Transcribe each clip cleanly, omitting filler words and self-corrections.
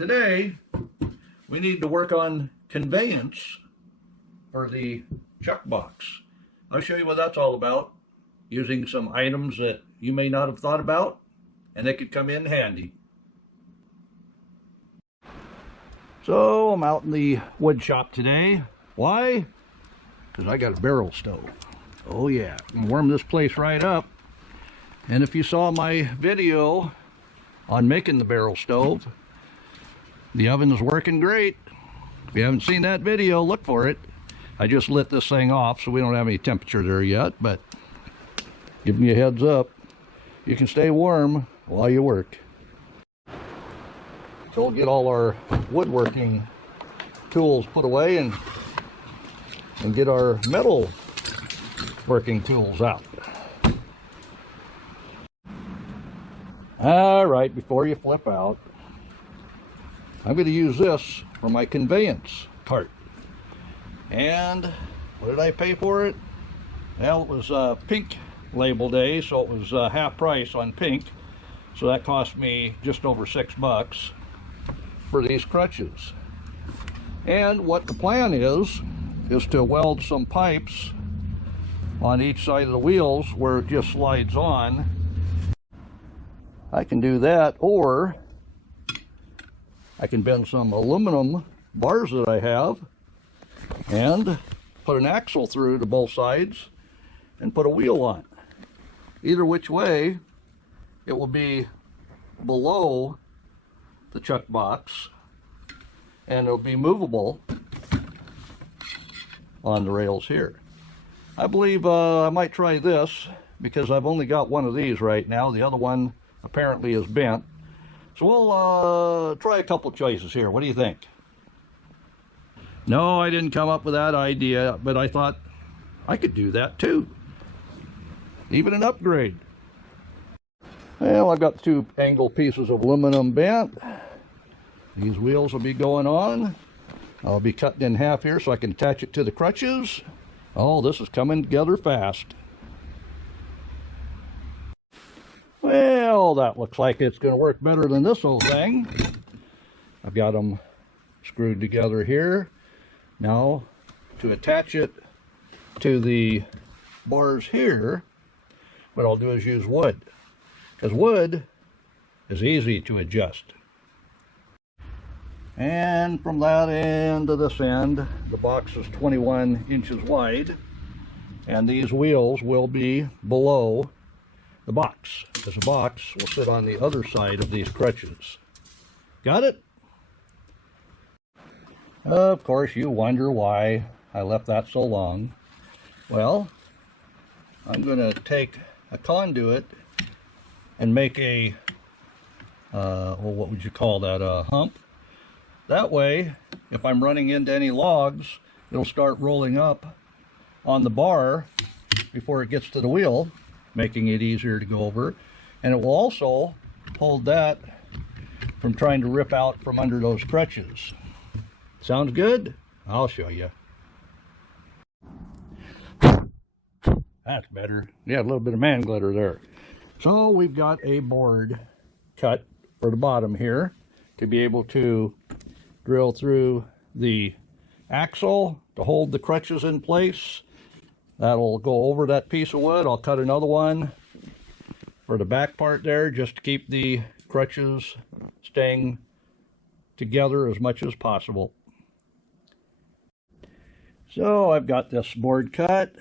today we need to work on conveyance for the chuck box. I'll show you what that's all about using some items that you may not have thought about, and they could come in handy. So I'm out in the wood shop today. Why? Because I got a barrel stove. Oh yeah, I'm gonna warm this place right up. And if you saw my video on making the barrel stove, the oven is working great. If you haven't seen that video, look for it. I just lit this thing off, so we don't have any temperature there yet, but giving you a heads up, you can stay warm while you work. So we'll get all our woodworking tools put away and get our metal working tools out. All right, before you flip out, I'm going to use this for my conveyance cart. And what did I pay for it? Well, it was pink label day, so it was half price on pink. So that cost me just over $6 for these crutches. And what the plan is to weld some pipes on each side of the wheels where it just slides on. I can do that, or I can bend some aluminum bars that I have and put an axle through to both sides and put a wheel on. Either which way, it will be below the chuck box and it'll be movable on the rails here. I believe I might try this because I've only got one of these right now. The other one apparently is bent. So we'll try a couple choices here. What do you think? No, I didn't come up with that idea, but I thought I could do that too. Even an upgrade. Well, I've got two angle pieces of aluminum bent. These wheels will be going on. I'll be cutting in half here so I can attach it to the crutches. Oh, this is coming together fast. Well, that looks like it's going to work better than this old thing. I've got them screwed together here. Now, to attach it to the bars here, what I'll do is use wood, because wood is easy to adjust. And from that end to this end, the box is 21 inches wide, and these wheels will be below the box, because the box will sit on the other side of these crutches. Got it? Of course, you wonder why I left that so long. Well, I'm going to take a conduit and make a, well, what would you call that, a hump. That way, if I'm running into any logs, it'll start rolling up on the bar before it gets to the wheel, making it easier to go over. And it will also hold that from trying to rip out from under those crutches. Sounds good? I'll show you. That's better. Yeah, a little bit of man glitter there. So we've got a board cut for the bottom here to be able to drill through the axle to hold the crutches in place. That'll go over that piece of wood. I'll cut another one for the back part there just to keep the crutches staying together as much as possible. So I've got this board cut,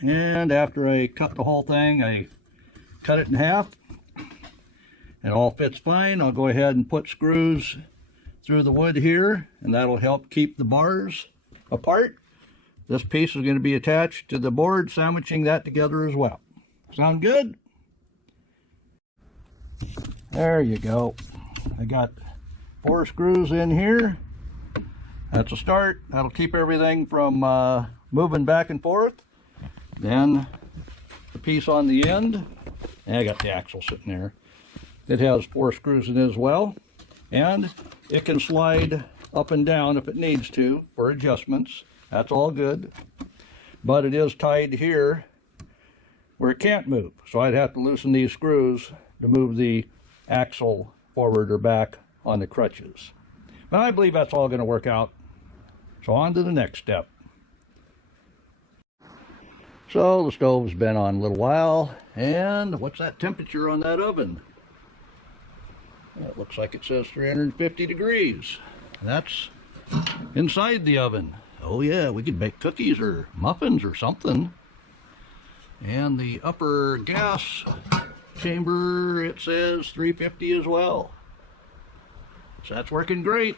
and after I cut the whole thing, I cut it in half. It all fits fine. I'll go ahead and put screws through the wood here, and that'll help keep the bars apart. This piece is going to be attached to the board, sandwiching that together as well. Sound good? There you go. I got 4 screws in here. That's a start. That'll keep everything from moving back and forth. Then the piece on the end, and I got the axle sitting there. It has 4 screws in it as well, and it can slide up and down if it needs to for adjustments. That's all good, but it is tied here where it can't move. So I'd have to loosen these screws to move the axle forward or back on the crutches. But I believe that's all going to work out. So on to the next step. So the stove's been on a little while, and what's that temperature on that oven? It looks like it says 350 degrees. That's inside the oven. Oh yeah, we could bake cookies or muffins or something. And the upper gas chamber, it says 350 as well. So that's working great.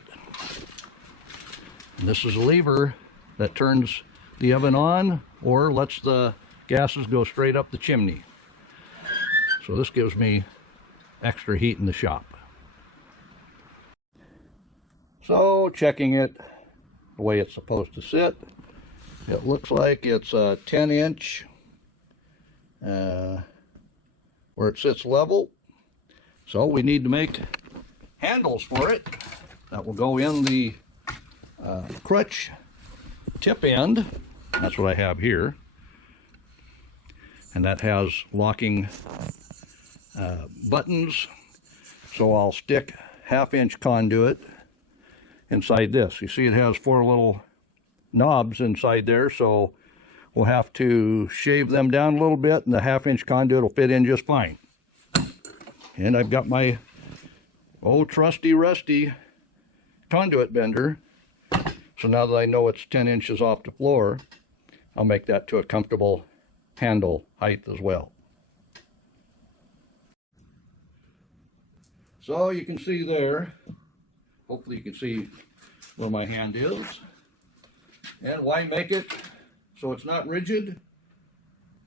And this is a lever that turns the oven on or lets the gases go straight up the chimney. So this gives me extra heat in the shop. So checking it the way it's supposed to sit, it looks like it's a 10-inch where it sits level. So we need to make handles for it that will go in the crutch tip end. That's what I have here, and that has locking buttons. So I'll stick 1/2-inch conduit inside this. You see it has 4 little knobs inside there, so we'll have to shave them down a little bit, and the 1/2-inch conduit will fit in just fine. And I've got my old trusty rusty conduit bender, so now that I know it's 10 inches off the floor, I'll make that to a comfortable handle height as well. So you can see there, hopefully you can see where my hand is. And why make it so it's not rigid?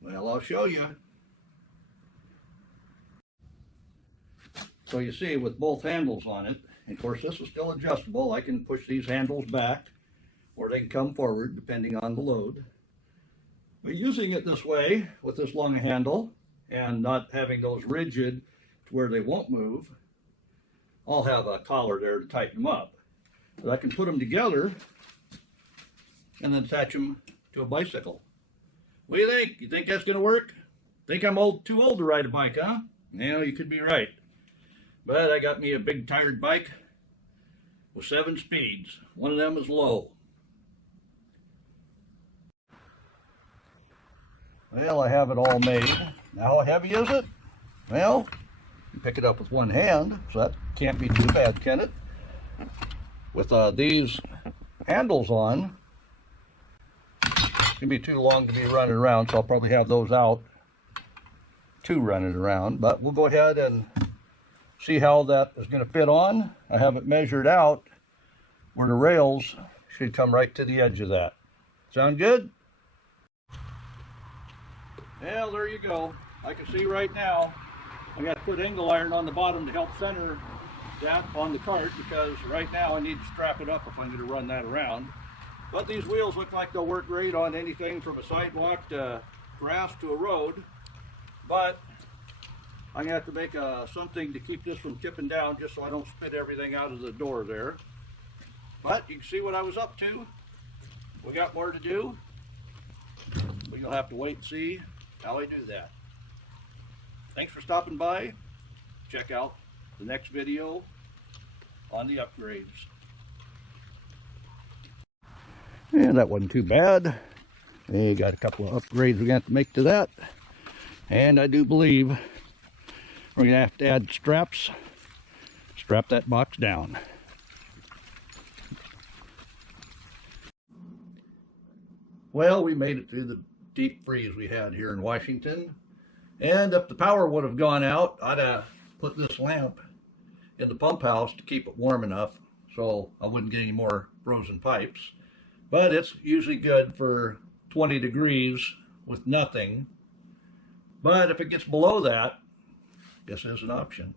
Well, I'll show you. So you see with both handles on it, and of course this is still adjustable, I can push these handles back or they can come forward depending on the load. But using it this way with this long handle and not having those rigid to where they won't move, I'll have a collar there to tighten them up. But I can put them together and then attach them to a bicycle. What do you think? You think that's going to work? Think I'm too old to ride a bike, huh? Yeah, you could be right. But I got me a big tired bike with 7 speeds. One of them is low. Well, I have it all made. Now how heavy is it? Well, you pick it up with one hand, so that can't be too bad, can it? With these handles on, it can be too long to be running around, so I'll probably have those out to run it around. But we'll go ahead and see how that is going to fit on. I have it measured out where the rails should come right to the edge of that. Sound good? Well, there you go. I can see right now I got to put angle iron on the bottom to help center that on the cart, because right now I need to strap it up if I'm going to run that around. But these wheels look like they'll work great on anything from a sidewalk to grass to a road. But I'm going to have to make something to keep this from tipping down, just so I don't spit everything out of the door there. But you can see what I was up to. We got more to do, but you'll have to wait and see how I do that. Thanks for stopping by. Check out the next video on the upgrades. And that wasn't too bad. We got a couple of upgrades we're going to have to make to that. And I do believe we're going to have to add straps. Strap that box down. Well, we made it through the deep freeze we had here in Washington. And if the power would have gone out, I'd have put this lamp in the pump house to keep it warm enough so I wouldn't get any more frozen pipes. But it's usually good for 20 degrees with nothing. But if it gets below that, this is an option.